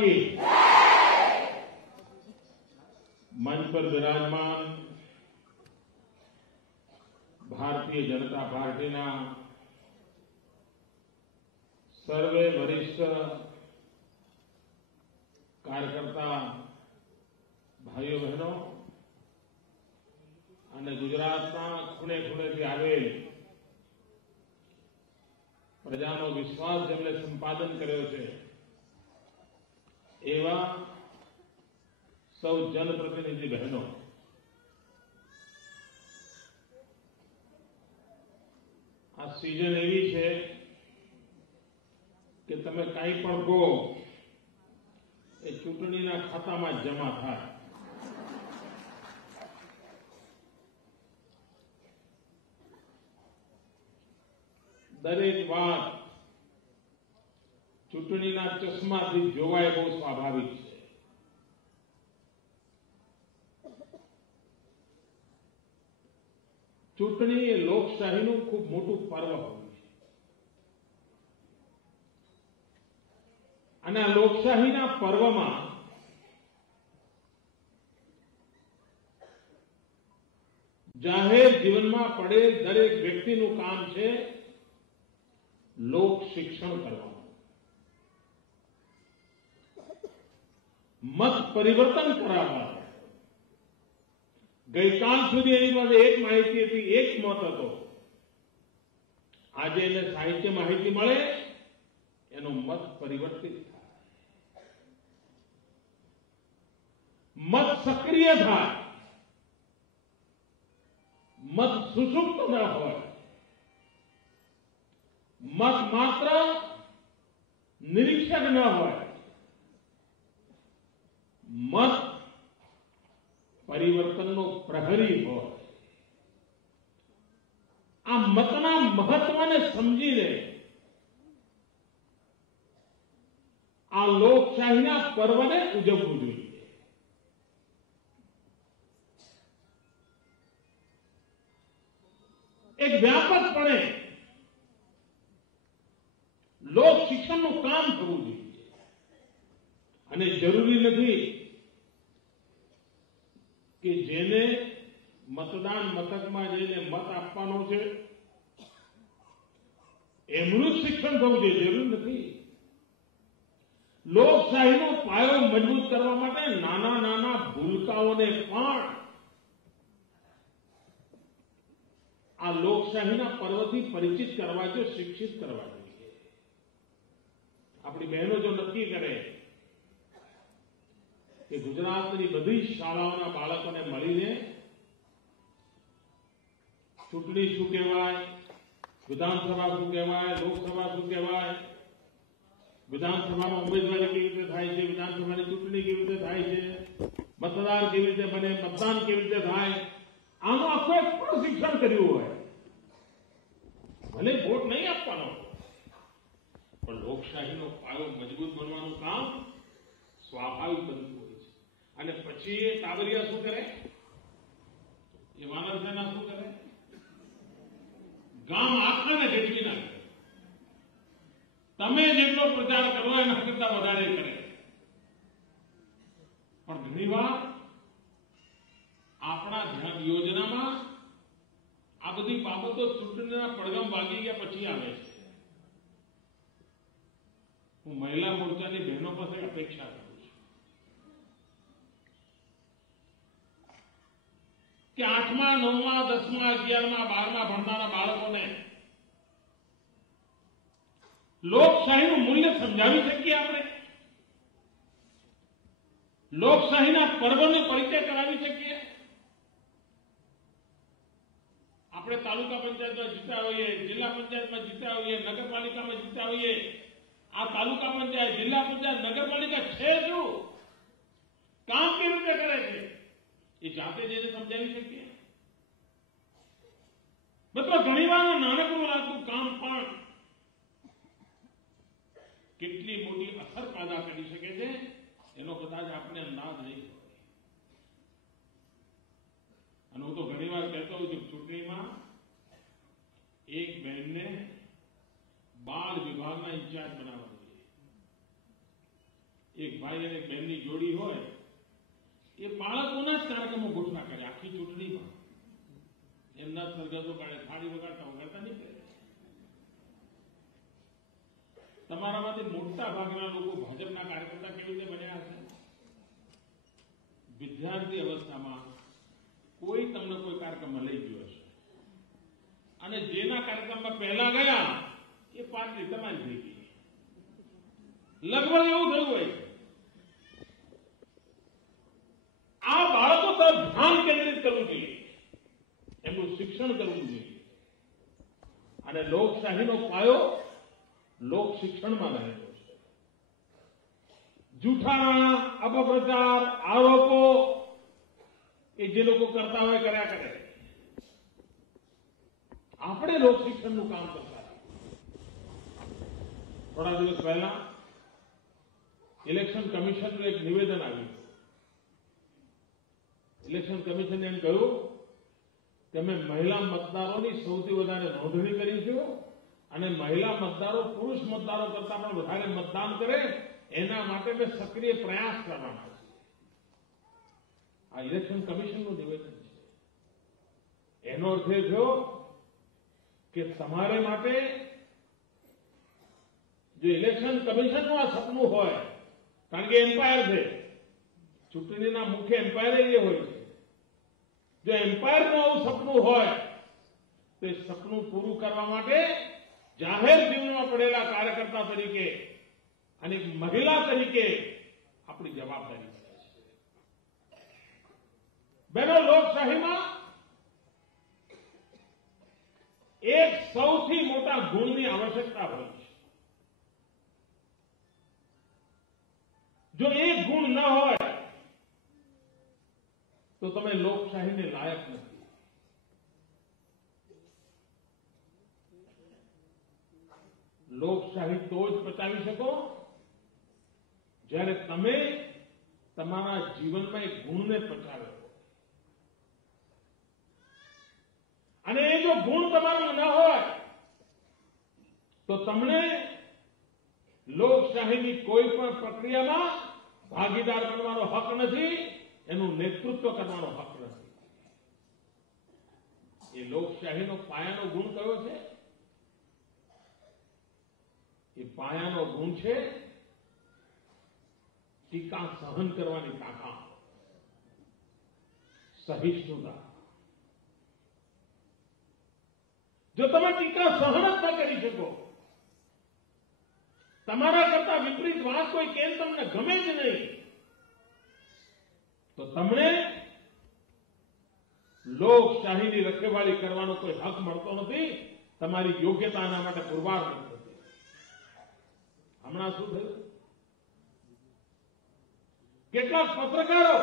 की मंच पर विराजमान भारतीय जनता पार्टीना सर्वे वरिष्ठ कार्यकर्ता भाईओ बहनों અને ગુજરાતના ખૂણે ખૂણેથી આવેલ પ્રજાનો વિશ્વાસ જેમણે સંપાદન કર્યો છે એવા સૌ જનપ્રતિનિધિ બહેનો, આ સિઝન એવી છે કે તમે કાંઈ પણ કહો એ ચૂંટણીના ખાતામાં જમા થાય. દરેક વાત ચૂંટણીના ચશ્માથી જોવાય બહુ સ્વાભાવિક છે. ચૂંટણી એ લોકશાહીનું ખૂબ મોટું પર્વ હોય છે અને આ લોકશાહીના પર્વમાં જાહેર જીવનમાં પડેલ દરેક વ્યક્તિનું કામ છે લોક શિક્ષણ કરવાનું, મત પરિવર્તન કરાવવાનું. ગઈકાલ સુધી એની પાસે એક માહિતી હતી, એક મત હતો. આજે એને સાહિત્ય માહિતી મળે, એનો મત પરિવર્તિત થાય, મત સક્રિય થાય, મત સુષુપ્ત ન હોય, મત માત્ર નિરીક્ષક ન હોય, મત પરિવર્તનનો પ્રહરી હોય. આ મતના મહત્વને સમજીને આ લોકશાહીના પર્વને ઉજવવું જોઈએ. એક વ્યાપકપણે લોક શિક્ષણનું કામ થવું જોઈએ અને જરૂરી નથી કે જેને મતદાન મથકમાં જઈને મત આપવાનો છે એમનું શિક્ષણ થવું જોઈએ, જરૂર નથી. લોકશાહીનો પાયો મજબૂત કરવા માટે નાના નાના ભૂલકાઓને પણ આ લોકશાહીના પર્વથી પરિચિત કરવા જોઈએ, શિક્ષિત કરવા જોઈએ. આપણી બહેનો જો નક્કી કરે કે ગુજરાતની બધી શાળાઓના બાળકોને મળીને ચૂંટણી શું કહેવાય, વિધાનસભા શું કહેવાય, લોકસભા શું કહેવાય, વિધાનસભામાં ઉમેદવારી કેવી રીતે થાય છે, વિધાનસભાની ચૂંટણી કેવી રીતે થાય છે, મતદાર કેવી રીતે બને, મતદાન કેવી રીતે થાય, આનું આખું એક પ્રશિક્ષણ કર્યું હોય. ભલે વોટ નહીં આપવાનો પણ લોકશાહીનો પાયો મજબૂત બનવાનું કામ સ્વાભાવિક બનતું હોય છે. અને પછી એ કાબરિયા શું કરે, એ વાનર સેના શું કરે, ગામ આખાને ઝડપી નાખે. તમે જેટલો પ્રચાર કરો એના કરતા વધારે કરે. પણ ઘણીવાર આપણા ધ્યાન યોજનામાં આ બધી બાબતો ચૂંટણીના પડઘમ વાગી ગયા પછી આવે છે. હું મહિલા મોરચાની બહેનો પાસે અપેક્ષા કરું છું કે 8મા 9મા 10મા 11મા 12મા ભણનારા બાળકોને લોકશાહીનું મૂલ્ય સમજાવી શકીએ. આપણે લોકશાહીના પર્વનો પરિચય કરાવી શકીએ. આપણે તાલુકા પંચાયતમાં જીત્યા હોઈએ, જિલ્લા પંચાયતમાં જીત્યા હોઈએ, નગરપાલિકામાં જીત્યા હોઈએ. આ તાલુકા પંચાયત, જિલ્લા પંચાયત, નગરપાલિકા છે શું, કામ કેવી રીતે કરે છે, એ જાતે જઈને સમજાવી શકીએ. મિત્રો, ઘણીવાર નાનકડું લાગતું કામ પણ કેટલી મોટી અસર પેદા કરી શકે છે એનો કદાચ આપણે અંદાજ નહીં હોય. અને હું તો ઘણીવાર કહેતો હોઉં છું, ચૂંટણીમાં એક બહેનને બાળ વિભાગના ઇન્ચાર્જ બનાવવા જોઈએ, એક ભાઈ અને એક બહેનની જોડી હોય એ બાળકોના જ કાર્યક્રમો ગોઠવા કરે આખી ચૂંટણીમાં એમના સરગતો કાઢે થાળી વગાડતા નહીં કરે. તમારામાંથી મોટા ભાગના લોકો ભાજપના કાર્યકર્તા કેવી રીતે બન્યા હશે? વિદ્યાર્થી અવસ્થામાં કોઈ તમને કોઈ કાર્યક્રમમાં લઈ ગયો હશે અને જેના કાર્યક્રમમાં પહેલા ગયા એ પાર્ટી તમારી થઈ ગઈ. લગભગ એવું થયું હોય. આ બાળકો તરફ ધ્યાન કેન્દ્રિત કરવું જોઈએ, એમનું શિક્ષણ કરવું જોઈએ અને લોકશાહીનો પાયો લોક શિક્ષણમાં રહેલો છે. જૂઠાણા, અપપ્રચાર, આરોપો એ જે લોકો કરતા હોય કર્યા કરે. આપણે લોક શિક્ષણનું કામ કરતા. થોડા દિવસ પહેલા ઇલેક્શન કમિશનનું એક નિવેદન આવ્યું. ઇલેક્શન કમિશને એમ કહ્યું કે અમે મહિલા મતદારોની સૌથી વધારે નોંધણી કરીશું અને મહિલા મતદારો પુરુષ મતદારો કરતા પણ વધારે મતદાન કરે એના માટે મેં સક્રિય પ્રયાસ કરવાના છે. આ ઇલેક્શન કમિશનનું નિવેદન છે. એનો અર્થ એ થયો કે તમારે માટે જો ઇલેક્શન કમિશનનું આ સપનું હોય, કારણ કે એમ્પાયર છે, ચૂંટણીના મુખ્ય એમ્પાયર એ હોય છે. જો એમ્પાયરનું આવું સપનું હોય તો એ સપનું પૂરું કરવા માટે જાહેર જીવનમાં પડેલા કાર્યકર્તા તરીકે અને એક મહિલા તરીકે આપણી જવાબદારી છે. બહેનો, લોકશાહીમાં એક સૌથી મોટા ગુણની આવશ્યકતા હોય છે. જો એક ગુણ ન હોય તો તમે લોકશાહીને લાયક નથી. લોકશાહી તો જ બચાવી શકો જ્યારે તમે તમારા જીવનમાં એક ગુણને પચાવ્યો અને એ જો ગુણ તમારામાં ન હોય તો તમને લોકશાહીની કોઈ પણ પ્રક્રિયામાં ભાગીદાર બનવાનો હક નથી, એનું નેતૃત્વ કરવાનો હક નથી. એ લોકશાહીનો પાયાનો ગુણ કયો છે? એ પાયાનો ગુણ છે ટીકા સહન કરવાની તાકાત, સહિષ્ણુતા. જો તમે ટીકા સહન જ ન કરી શકો, તમારા કરતા વિપરીત વાત કોઈ કેમ તમને ગમે જ નહીં, તો તમને લોકશાહીની રખેવાળી કરવાનો કોઈ હક મળતો નથી. તમારી યોગ્યતા આના માટે પુરવાર નથી થતી. હમણાં શું થયું? કેટલાક પત્રકારો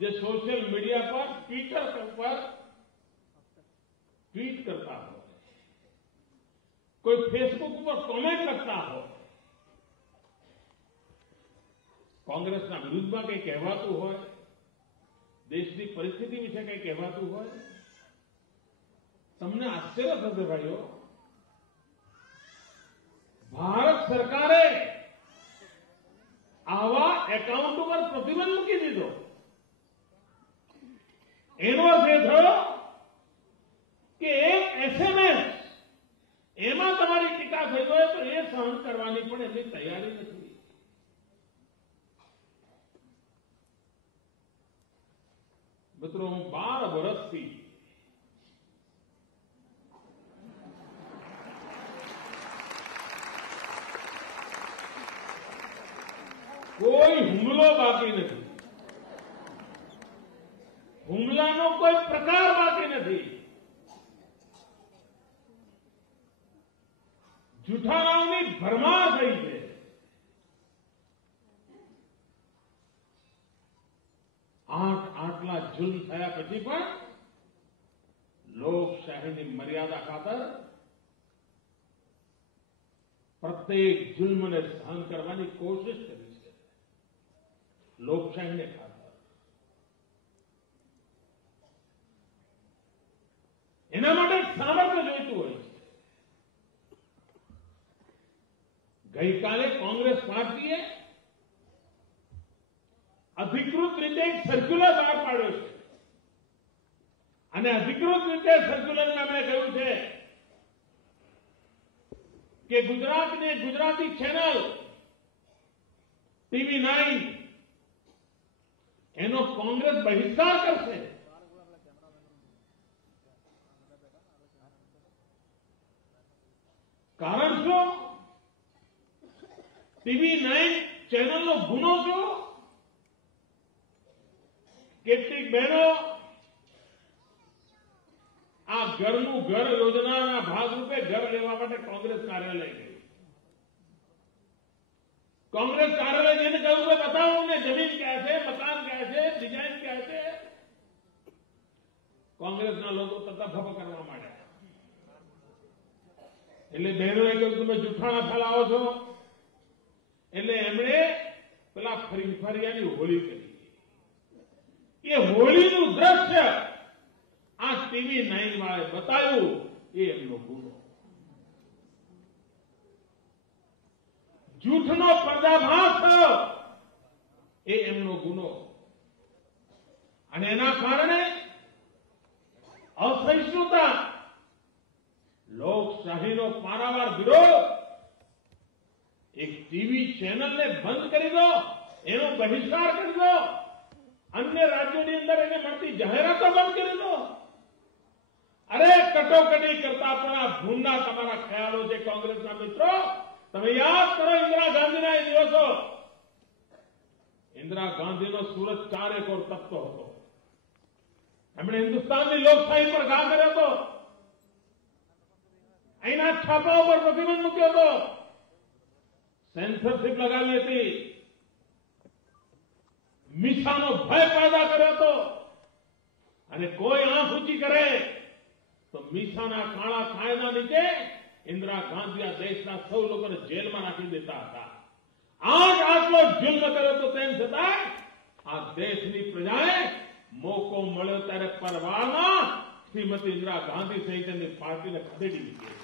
જે સોશિયલ મીડિયા પર ટ્વિટર પર ટ્વીટ કરતા હોય, કોઈ ફેસબુક ઉપર કોમેન્ટ કરતા હોય, કોંગ્રેસના વિરુદ્ધમાં કંઈ કહેવાતું હોય, દેશની પરિસ્થિતિ વિશે કંઈ કહેવાતું હોય, તમને આશ્ચર્ય થશે ભાઈઓ. ભારત સરકારે આવા એકાઉન્ટ ઉપર પ્રતિબંધ મૂકી દીધો. એનો અર્થ એ થયો કે એક એસએમએસ એમાં તમારી ટીકા થઈ હોય તો એ સહન કરવાની પણ એમની તૈયારી નથી. મિત્રો, હું 12 વર્ષથી કોઈ હુમલો બાકી નથી, હુમલાનો કોઈ પ્રકાર બાકી નથી. જૂઠાણાઓની ભરમાર થઈ છે. આટલા જુલ્મ થયા પછી પણ લોકશાહીની મર્યાદા ખાતર પ્રત્યેક જુલ્મને સહન કરવાની કોશિશ કરી છે. લોકશાહીને ખાતર એના માટે સામર્થ્ય જોઈતું હોય છે. ગઈકાલે કોંગ્રેસ પાર્ટીએ અધિકૃત રીતે એક સર્ક્યુલર બહાર પાડ્યો છે અને અધિકૃત રીતે સર્ક્યુલરમાં એમણે કહ્યું છે કે ગુજરાતની ગુજરાતી ચેનલ TV9 એનો કોંગ્રેસ બહિષ્કાર કરશે. કારણ શું? TV9 ચેનલનો ગુનો શું? કેટલીક બહેનો આ ઘરનું ઘર યોજનાના ભાગરૂપે ઘર લેવા માટે કોંગ્રેસ કાર્યાલય ગઈ. કોંગ્રેસ કાર્યાલય જઈને કહ્યું કે બતાવો ને જમીન ક્યાં છે, મકાન ક્યાં છે, ડિઝાઇન ક્યાં છે. કોંગ્રેસના લોકો તથા કરવા માંડ્યા. એટલે બહેનોએ કહ્યું તમે જૂઠાણા ફેલાવો છો. એટલે એમણે પેલા ફરિયાની હોળી કરી. એ હોળીનું દ્રશ્ય આ TV9 વાળે બતાવ્યું. એ એમનો ગુનો. જૂઠનો પર્દાફાશ થયો. એ એમનો ગુનો. અને એના કારણે અસહિષ્ણુતા, લોકશાહીનો પારાવાર વિરોધ, એક ટીવી ચેનલને બંધ કરી દો, એનો બહિષ્કાર કરી દો, અન્ય રાજ્યોની અંદર એને મળતી જાહેરાતો બંધ કરી દો. અરે કટોકટી કરતા પણ આ ભૂલના તમારા ખ્યાલો છે કોંગ્રેસના મિત્રો. તમે યાદ કરો ઇન્દિરા ગાંધીના એ દિવસો. ઇન્દિરા ગાંધીનો સૂરજ ચારેક ઓર તપતો હતો. એમણે હિન્દુસ્તાનની લોકશાહી પર ઘા કર્યો હતો. અહીંના છાપાઓ પર પ્રતિબંધ મૂક્યો હતો. સેન્સરશીપ લગાવી હતી. મીઠાનો ભય પેદા કર્યો હતો. અને કોઈ આંખ ઊંચી કરે તો મીઠાના કાળા કાયદા નીચે ઇન્દિરા ગાંધી આ દેશના સૌ લોકોને જેલમાં નાખી દેતા હતા. આટલો જુલ્મ કર્યો તો તેમ છતાં આ દેશની પ્રજાએ મોકો મળ્યો ત્યારે પરવાળમાં શ્રીમતી ઇન્દિરા ગાંધી સહિતની પાર્ટીને ખદેડી દીધી.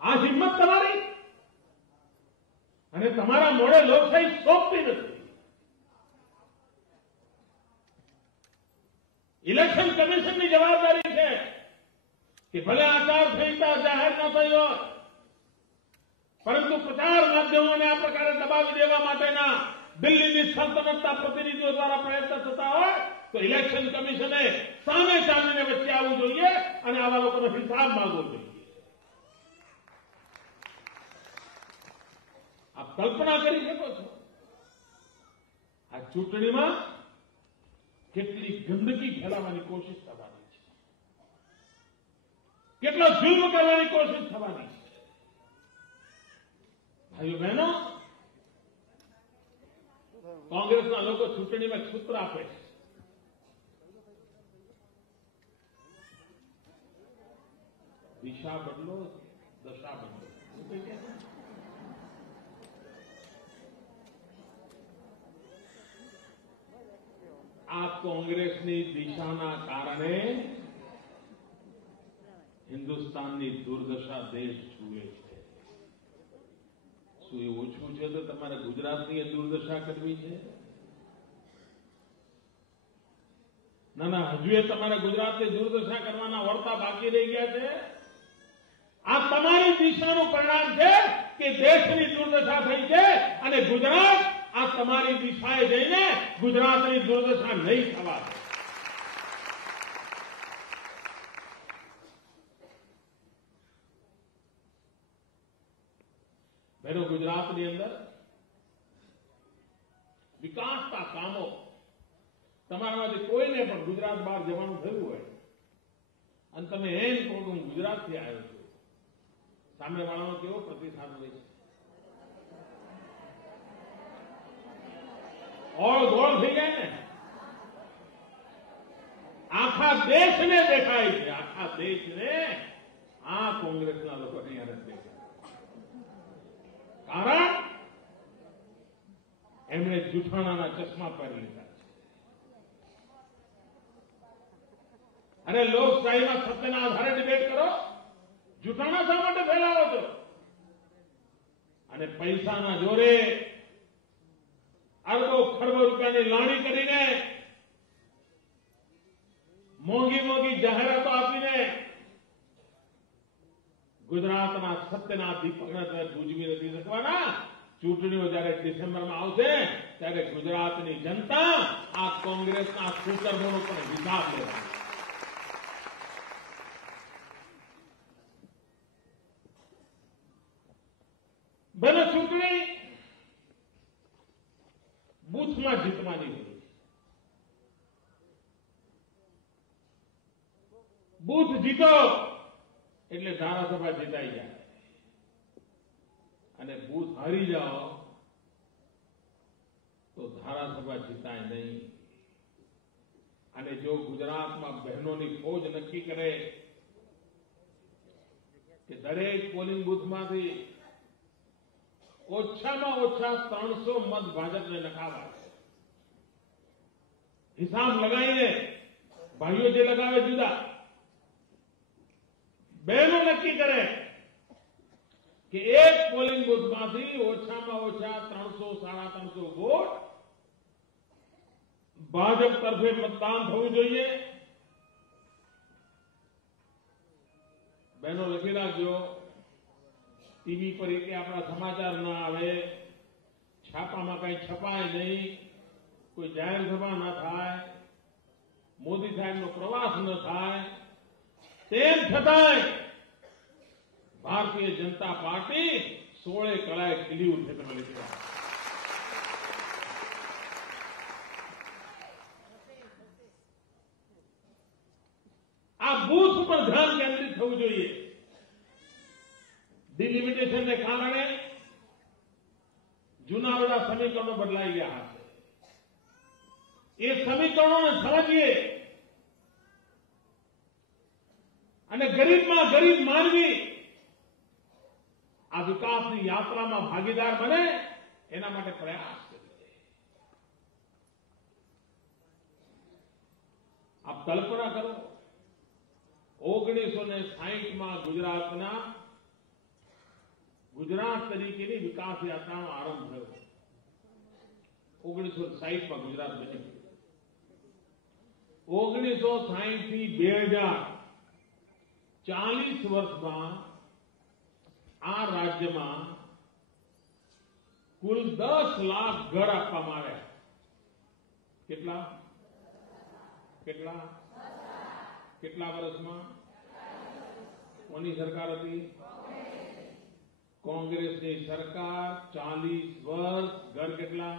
આ હિંમત તમારી અને તમારા મોડે લોકશાહી સોંપતી નથી. ઇલેક્શન કમિશનની જવાબદારી છે કે ભલે આચારસંહિતા જાહેર ન થઈ હોય, પરંતુ પ્રચાર માધ્યમોને આ પ્રકારે દબાવી દેવા માટેના દિલ્હીની સલ્તનતના પ્રતિનિધિઓ દ્વારા પ્રયત્ન થતા હોય તો ઇલેક્શન કમિશને સામે ચાલીને વચ્ચે આવવું જોઈએ અને આવા લોકોનો હિસાબ માંગવો જોઈએ. આપ કલ્પના કરી શકો છો આ ચૂંટણીમાં કેટલી ગંદકી ફેલાવવાની કોશિશ થવાની છે, કેટલો જુલ્મ કરવાની કોશિશ થવાની છે. ભાઈઓ બહેનો, કોંગ્રેસના લોકો ચૂંટણીમાં સૂત્ર આપે છે. દિશા બદલો, દશા બદલો. આ કોંગ્રેસની દિશાના કારણે હિન્દુસ્તાનની દુર્દશા દેશ જુએ છે. શું એ ઓછું છે તો તમારે ગુજરાતની દુર્દશા કરવી છે? ના, હજુ એ તમારે ગુજરાતની દુર્દશા કરવાના વર્તા બાકી રહી ગયા છે. આ તમારી દિશાનું પરિણામ છે કે દેશની દુર્દશા થઈ છે અને ગુજરાત આ તમારી દિશાએ જઈને ગુજરાતની દુર્દશા નહીં થવા દે. બહેનો, ગુજરાતની અંદર વિકાસના કામો તમારામાંથી કોઈને પણ ગુજરાત બહાર જવાનું થયું હોય અને તમે એમ કહો કે હું ગુજરાતથી આવ્યો છું, સામેવાળાનો કેવો પ્રતિસાદ હોય છે? ઓળ ગોળ થઈ જાય ને. આખા દેશને દેખાય છે, આખા દેશને આ કોંગ્રેસના લોકો અહીંયા નથી દેખાય. કારણ એમણે જૂઠાણાના ચશ્મા પહેરી લીધા છે અને લોકશાહીમાં સત્યના આધારે ડિબેટ કરો જૂઠાણા શા માટે ફેલાવો છો? અને પૈસાના જોરે અરબો ખરબો રૂપિયાની લાણી કરીને મોંઘી મોંઘી જાહેરાતો આપીને ગુજરાતના સત્યના દીપકને બુજવી નથી શકવાના. ચૂંટણીઓ જયારે ડિસેમ્બરમાં આવશે ત્યારે ગુજરાતની જનતા આ કોંગ્રેસના કુકર્મોનો પણ હિસાબ લેશે. ભલે ચૂંટણી બૂથમાં જીતવાની હોય, બૂથ જીતો એટલે ધારાસભા જીતાઈ જાય, અને બૂથ હારી જાઓ તો ધારાસભા જીતાય નહીં. અને જો ગુજરાતમાં બહેનોની ફોજ નક્કી કરે કે દરેક પોલિંગ બૂથમાંથી ઓછામાં ઓછા 300 મત ભાજપને નખાવા, હિસાબ લગાવીને ભાઈઓ જે લગાવે જુદા, બહેનો નક્કી કરે કે એક પોલિંગ બૂથમાંથી ઓછામાં ઓછા 300-350 વોટ ભાજપ તરફે મતદાન થવું જોઈએ. બહેનો લખી રાખજો, ટીવી પર એક આપણા સમાચાર ના આવે, છાપામાં કઈ છપાય નહીં, કોઈ જાહેર સભા ના થાય, મોદી સાહેબનો પ્રવાસ ન થાય, તેમ છતાંય ભારતીય જનતા પાર્ટી 16 કળાએ ખીલી ઉઠે. તમે લખી રાખો. આ બૂથ ઉપર ધ્યાન કેન્દ્રિત થવું જોઈએ. ડિલિમિટેશનને કારણે જૂના બધા સમીકરણો બદલાઈ ગયા છે. એ સમીકરણોને સમજીએ અને ગરીબમાં ગરીબ માનવી આ વિકાસની યાત્રામાં ભાગીદાર બને એના માટે પ્રયાસ કરીએ. આપ કલ્પના કરો, 1960માં ગુજરાત તરીકેની વિકાસ યાત્રાનો આરંભ થયો. 1960માં ગુજરાત બન્યું. 1960 થી 2000 40 વર્ષમાં આ રાજ્યમાં કુલ 10 લાખ ઘર આપવામાં આવ્યા. કેટલા કેટલા કેટલા વર્ષમાં? કોની સરકાર હતી? કોંગ્રેસની સરકાર. 40 વર્ષ, ઘર કેટલા?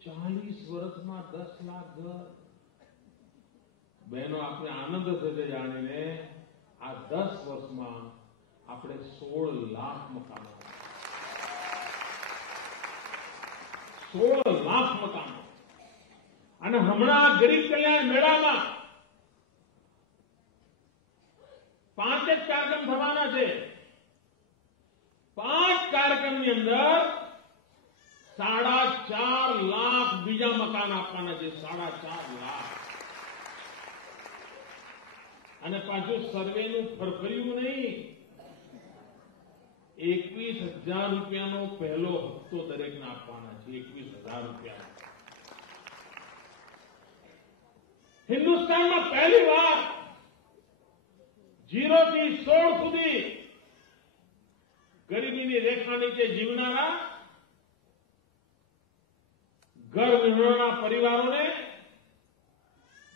40 વર્ષમાં 10 લાખ ઘર. બહેનો, આપણે આનંદ થશે જાણીને આ 10 વર્ષમાં આપણે 16 લાખ મકાનો, 16 લાખ મકાનો. અને હમણાં ગરીબ કલ્યાણ મેળામાં 5 જ કાર્યક્રમ થવાના છે. 5 કાર્યક્રમની અંદર 4.5 લાખ બીજા મકાન આપવાના છે. 4.5 લાખ. અને પાછું સર્વેનું ફરફર્યું નહીં, 21,000 રૂપિયાનો પહેલો હપ્તો દરેકને આપવાના છે. 21,000 રૂપિયા. હિન્દુસ્તાનમાં પહેલી વાર 0 થી 16 સુધી ગરીબીની રેખા નીચે જીવનારા ઘર વિહોણા પરિવારોને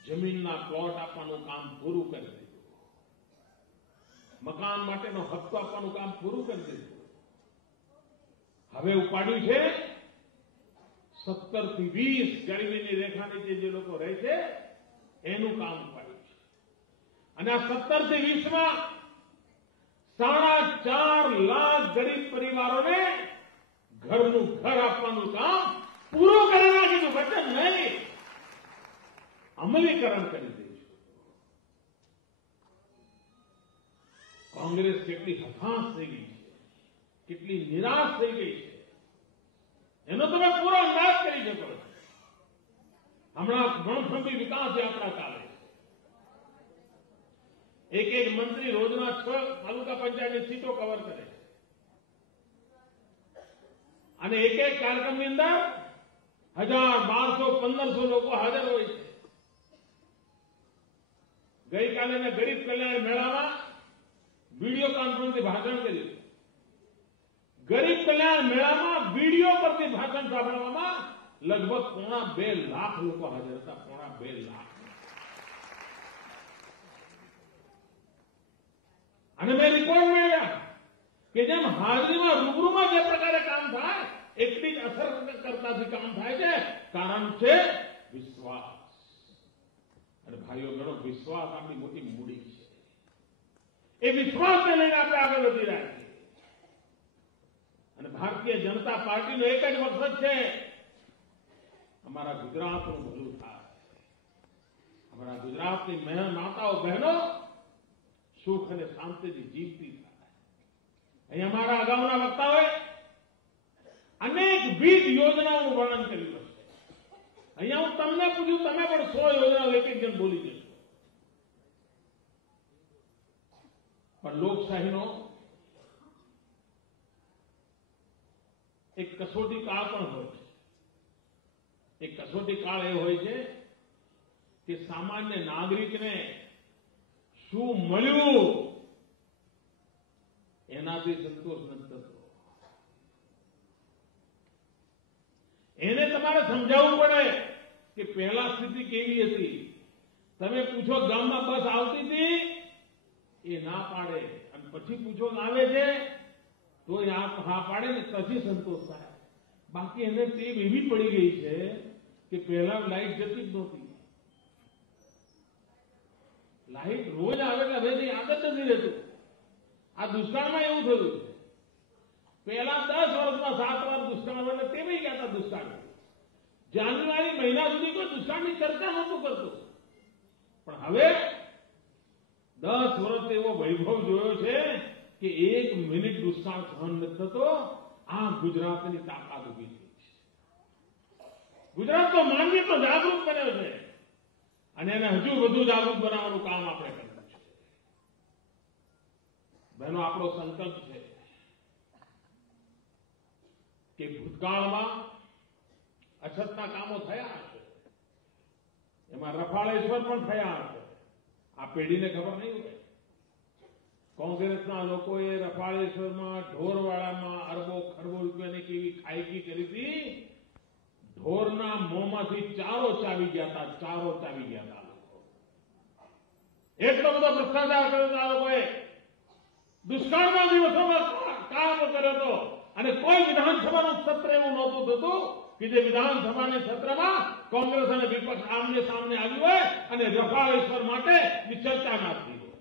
જમીનના પ્લોટ આપવાનું કામ પૂરું કરી દીધું. મકાન માટેનો હપ્તો આપવાનું કામ પૂરું કરી દીધું. હવે ઉપાડ્યું છે 17 થી 20 ગરીબીની રેખા નીચે જે લોકો રહે છે એનું કામ ઉપાડ્યું છે. અને આ 17 થી 20માં 4.5 લાખ ગરીબ પરિવારોને ઘરનું ઘર આપવાનું કામ પૂરું કરી નાખ્યું. વચન નહીં, અમલીકરણ કરી દઈશું. કોંગ્રેસ કેટલી હતાશ થઈ ગઈ છે, કેટલી નિરાશ થઈ ગઈ છે, એનો તમે પૂરો અંદાજ કરી શકો છો. હમણાં ગણભંભી વિકાસ યાત્રા ચાલે છે. એક મંત્રી રોજના 6 તાલુકા પંચાયતની સીટો કવર કરે અને એક કાર્યક્રમની અંદર 1000, 1200, 1500 લોકો હાજર હોય છે. ગઈકાલે મેં ગરીબ કલ્યાણ મેળામાં વિડીયો કોન્ફરન્સથી ભાષણ કર્યું. ગરીબ કલ્યાણ મેળામાં વિડીયો પરથી ભાષણ સાંભળવામાં લગભગ 2.25 લાખ લોકો હાજર હતા. 2.25 લાખ. અને મેં રિપોર્ટ મેળવ્યા કે જેમ હાજરીમાં રૂબરૂમાં જે પ્રકારે કામ થાય એટલી જ અસર કરતાથી કામ થાય છે. કારણ છે વિશ્વાસ. અને ભાઈઓ બહેનો, વિશ્વાસ આપણી મોટી મૂડી છે. એ વિશ્વાસને લઈને આપણે આગળ વધી રહ્યા છીએ. અને ભારતીય જનતા પાર્ટીનો એક જ મકસદ છે, અમારા ગુજરાતનું ભલું થાય, અમારા ગુજરાતની માતાઓ બહેનો સુખ અને શાંતિથી જીવતી થાય. અહીં અમારા અગાઉના વક્તાઓએ અનેકવિધ યોજનાઓનું વર્ણન કર્યું હશે. અહીંયા હું તમને પૂછ્યું, તમે પણ 100 યોજનાઓ એક જણ બોલી જશો. પણ લોકશાહીનો એક કસોટી કાળ પણ હોય છે. એક કસોટી કાળ એ હોય છે કે સામાન્ય નાગરિકને શું મળ્યું એનાથી સંતોષ નથી થતો. એને તમારે સમજાવવું પડે કે પહેલા સ્થિતિ કેવી હતી. તમે પૂછો ગામમાં બસ આવતી હતી, એ ના પાડે. અને પછી પૂછો આવે છે તો એ હા પાડે ને પછી સંતોષ થાય. બાકી એને ટેવ એવી પડી ગઈ છે કે પહેલા લાઈટ જતી જ નહોતી. લાઈટ રોજ આવે એટલે હવે આદત નથી રહેતું. આ દુષ્કાળમાં એવું થયું છે. પહેલા 10 વર્ષમાં 7 વાર દુષ્કાળ આવે તે બી કહેતા દુષ્કાળ. જાન્યુઆરી મહિના સુધી કોઈ દુષ્કાળની ચર્ચા નહોતું કરતું. પણ હવે 10 વર્ષ એવો વૈભવ જોયો છે કે 1 મિનિટ દુષ્કાળ સહન નથી થતો. આ ગુજરાતની તાકાત ઉભી થઈ છે. ગુજરાતનો માનવી તો જાગૃત બન્યો છે અને એને હજુ વધુ જાગૃત બનાવવાનું કામ આપણે કરવું છે. બહેનો, આપણો સંકલ્પ છે કે ભૂતકાળમાં અછતના કામો થયા હશે, એમાં રફાળેશ્વર પણ થયા હશે. આ પેઢીને ખબર નહીં હોય. કોંગ્રેસના લોકોએ રફાળેશ્વરમાં ઢોરવાડામાં અરબો ખરબો રૂપિયાની કેવી ખાયકી કરી હતી. ઢોરના મોંમાંથી ચારો ચાવી ગયા હતા. ચારો ચાવી ગયા હતા લોકો. એટલો બધો ભ્રષ્ટાચાર કર્યો હતા લોકોએ. દુષ્કાળના દિવસોમાં કામ કર્યો હતો અને કોઈ વિધાનસભાનું સત્ર એવું નહોતું થતું કે જે વિધાનસભાના સત્રમાં કોંગ્રેસ અને વિપક્ષ આમને સામને આવ્યું હોય અને રફાળેશ્વર માટે ચર્ચા ના થઈ હોય.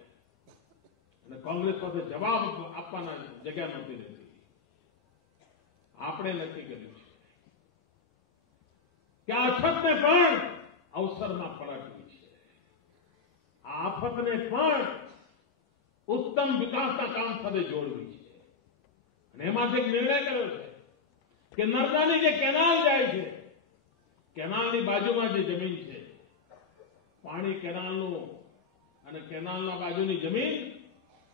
અને કોંગ્રેસ પાસે જવાબ આપવાના જગ્યા નહોતી રહેતી. આપણે નક્કી કર્યું છે કે આ અછતને પણ અવસરમાં પલટવી છે. આ આફતને પણ ઉત્તમ વિકાસના કામ સાથે જોડવી છે. અને એમાંથી એક નિર્ણય કર્યો છે કે નર્મદાની જે કેનાલ જાય છે, કેનાલની બાજુમાં જે જમીન છે, પાણી કેનાલનું અને કેનાલના બાજુની જમીન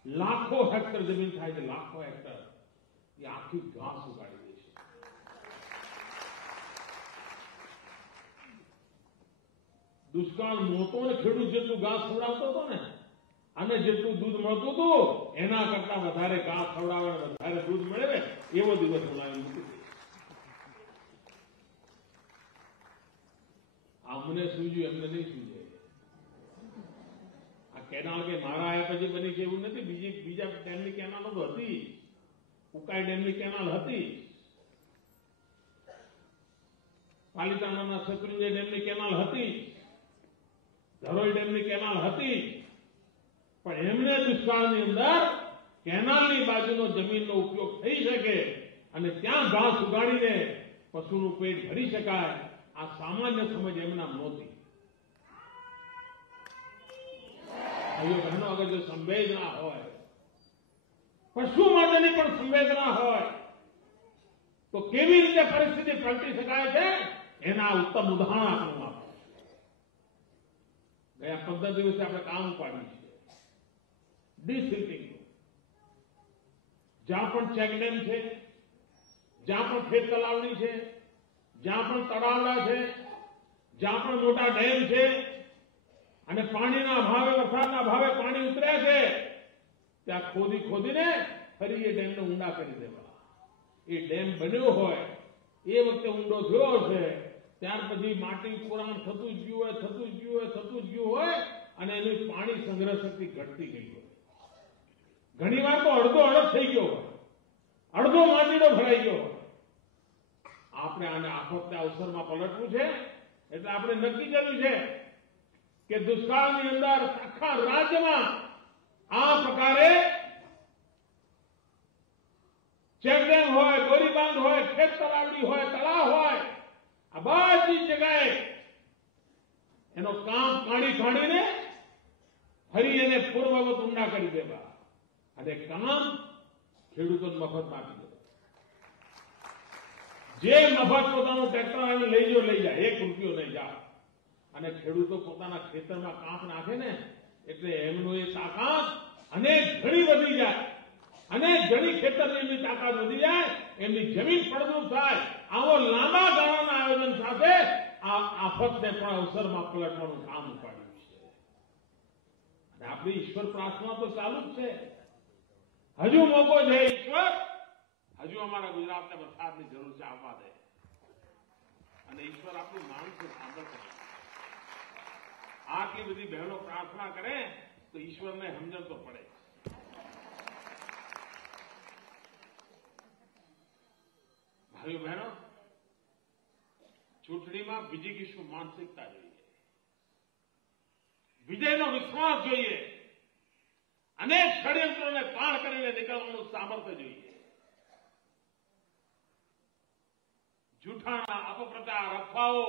લાખો હેક્ટર જમીન થાય છે. લાખો હેક્ટર એ આખી ઘાસ ઉગાડી દે છે. દુષ્કાળ નહોતો ને ખેડૂત જેટલું ઘાસ ખવડાવતો હતો ને, અને જેટલું દૂધ મળતું હતું એના કરતા વધારે ઘાસ ખવડાવે, વધારે દૂધ મળે એવો દિવસ બોલાવી મૂકી. અમને સૂજ્યું, એમને નહીં સૂજે. આ કેનાલ કે મારા આયા પછી બની છે એવું નથી. બીજા ડેમની કેનાલો તો હતી. ઉકાઈ ડેમની કેનાલ હતી, પાલિતાણાના શત્રુંજય ડેમની કેનાલ હતી, ધરોઈ ડેમની કેનાલ હતી. પણ એમને દુષ્કાળની અંદર કેનાલની બાજુનો જમીનનો ઉપયોગ થઈ શકે અને ત્યાં ઘાસ ઉગાડીને પશુનું પેટ ભરી શકાય, આ સામાન્ય સમજ એમના નહોતી. ભાઈઓ બહેનો, અગર જો સંવેદના હોય, પશુ માટેની પણ સંવેદના હોય, તો કેવી રીતે પરિસ્થિતિ પલટી શકાય છે એના ઉત્તમ ઉદાહરણ આપણું આપે. ગયા 15 દિવસે આપણે કામ ઉપાડ્યું છે. ડિસિલ્ટિંગનું. જ્યાં પણ ચેકડેમ છે, જ્યાં પણ ખેત તલાવડી છે, જ્યાં પણ તળાવડા છે, જ્યાં પણ મોટા ડેમ છે અને પાણીના અભાવે, વરસાદના અભાવે પાણી ઉતર્યા છે, ત્યાં ખોદીને ફરી એ ડેમને ઊંડા કરી દેવા. એ ડેમ બન્યો હોય એ વખતે ઊંડો થયો હશે, ત્યાર પછી માટી પુરાણ થતું જ ગયું હોય અને એની પાણી સંગ્રહ શક્તિ ઘટતી ગઈ હોય. ઘણી વાર તો અડધો અડધ થઈ ગયો હોય, અડધો માટીનો ભરાઈ ગયો હોય. આપણે આને આફતના અવસરમાં પલટવું છે, એટલે આપણે નક્કી કર્યું છે કે દુષ્કાળની અંદર આખા રાજ્યમાં આ પ્રકારે ચેકડેમ હોય, દોરીબાંધ હોય, ખેત તલાવડી હોય, તળાવ હોય, આ બધી જગ્યાએ એનો કામ કાઢીને ફરી એને પૂર્વવત ઊંડા કરી દેવા અને કામ ખેડૂતોને મફતમાં આપી દેવા. જે મફત પોતાનું ટ્રેક્ટર આવીને લઈ જાય, 1 રૂપિયો નહીં જાય અને ખેડૂતો પોતાના ખેતરમાં કાપ નાખે ને એટલે એમનું એ તાકાત અનેક ઘણી વધી જાય, અનેક ઘણી ખેતરની એમની તાકાત વધી જાય, એમની જમીન ફળદ્રુપ થાય. આવો લાંબા ગાળાના આયોજન સાથે આ આફતને પણ અવસરમાં પલટવાનું કામ ઉપાડ્યું છે. અને આપણી ઈશ્વર પ્રાર્થના તો ચાલુ જ છે. હજુ મોકો છે ઈશ્વર, હજુ અમારા ગુજરાતને વરસાદની જરૂર છે, આપવા દે. અને ઈશ્વર આપણું માનસિક સાંભળશે. આટલી બધી બહેનો પ્રાર્થના કરે તો ઈશ્વરને સમજણ તો પડે. ભાઈઓ બહેનો, ચૂંટણીમાં વિજય की શું માનસિકતા જોઈએ, વિજયનો વિશ્વાસ જોઈએ, અનેક ષડયંત્રોને પાર કરીને નીકળવાનું સામર્થ્ય જોઈએ. જૂઠાણા, અપપ્રચાર, અફવાઓ